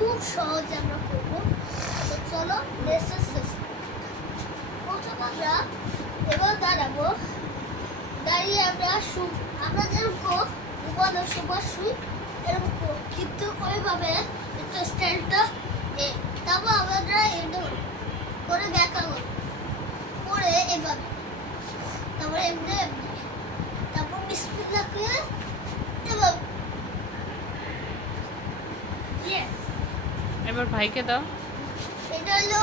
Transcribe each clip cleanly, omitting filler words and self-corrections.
খুব সহজে আমরা করবো। তো চলো লেসন শেষ। প্রথম আমরা এবার দাঁড়াবো, দাঁড়িয়ে আমরা যেরকম ঘুমানোর সময় শুই এরকম, কিন্তু ওইভাবে একটু স্টাইলটা তারপর আমরা এমনি করে ব্যাখ্যা করবো, করে এভাবে, তারপরে এমনি এমনি, তারপর বিসমিল্লাহ করে এভাবে। এবার ভাইকে দাও। এটা হলো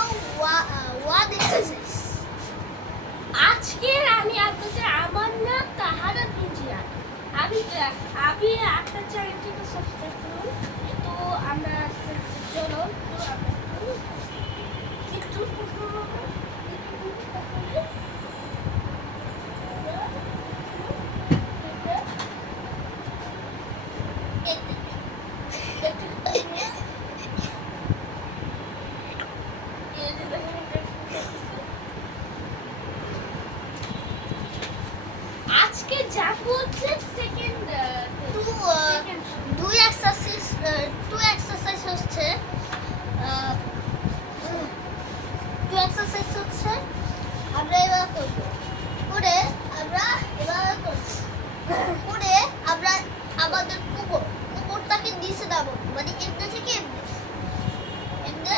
ওয়ান এক্সারসাইজ। আজকের আমি আপনাদের আমার নাম তাহারা দুজিয়া। আমি একটা চ্যানেলটিকে সাবস্ক্রাইব করুন। তো আমরা চলো তো আমরা একটু আজকে যা হচ্ছে সেকেন্ড দুই এক্সারসাইজ হচ্ছে আমরা এবার করবো, করে আমরা এবার করবো, করে আমরা আমাদের কোমরটাকে নিচে দেবো, মানে এমনি থেকে এমনি এমনি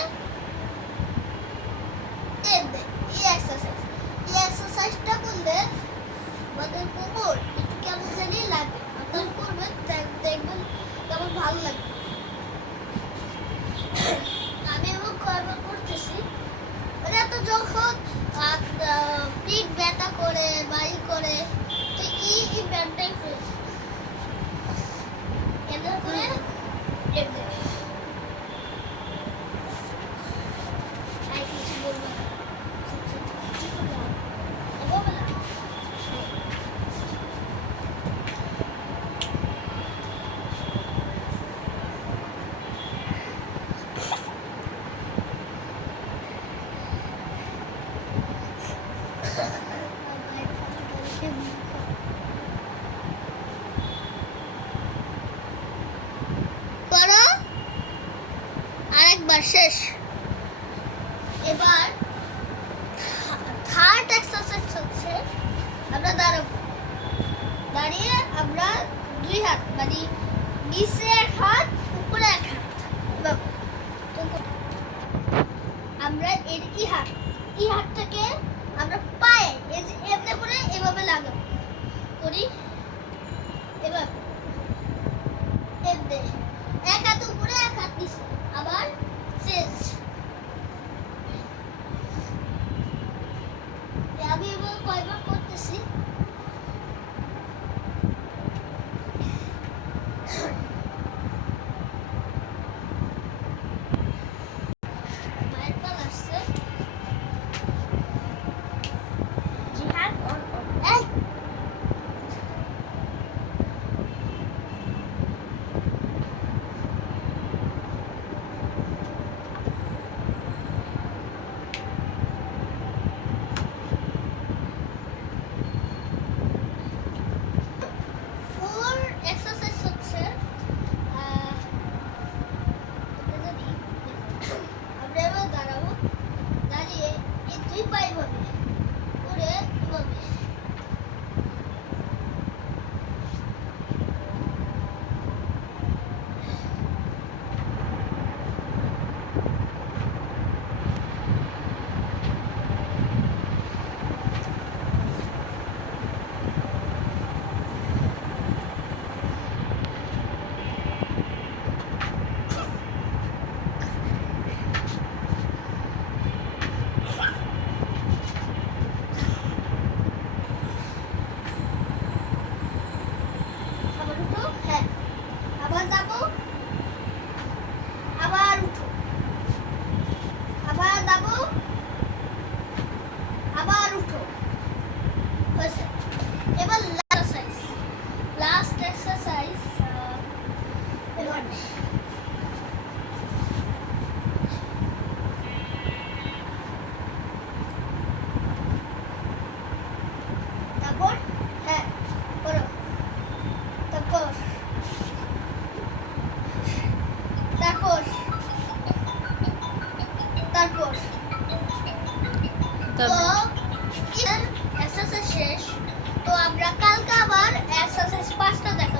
এমনি। এই এক্সারসাইজটা করলে আমাদের কোমর একটু কেমন জানি লাগে, আপনারা করবেন দেখবেন কেমন ভালো লাগে। আমি এবং কয়েকবার করতেছি, মানে এত যখন পিঠ ব্যথা করে বাড়ি করে, তো এই ব্যায়ামটাই করেছি এমনি করে এমনি। আর কিছু বলবো না। এভাবে না। করো আরেকবার শেষ। এবার থার্ড এক্সারসাইজ হচ্ছে আমরা দাঁড়াবো, দাঁড়িয়ে আমরা দুই হাত, মানে নিচে এক হাত উপরে এক হাত, আমরা এর এই হাতটাকে আমরা পায়ে এমনি করে এভাবে লাগাবো, করি এভাবে এমনি, এক হাত উপরে এক হাত নিচে, আবার চেঞ্জ। আমি এবার কয়বার করতেছি। মায়ের পাল আসছে। জিহাদ অন এই ফোর এক্সারসাইজ হচ্ছে আমরা এবার দাঁড়াবো, দাঁড়িয়ে এই দুই পা এভাবে করে এভাবে, আবার উঠো, হ্যাঁ আবার দাবো, আবার উঠো, আবার দাবো, আবার উঠো, হয়েছে। এবার লাস্ট এক্সারসাইজ এবার তারপর হ্যাঁ করো, তারপর তারপর তারপর তো তবে এর এক্সারসাইজ শেষ। তো আমরা কালকে আবার এক্সারসাইজ 5টা দেখাবো।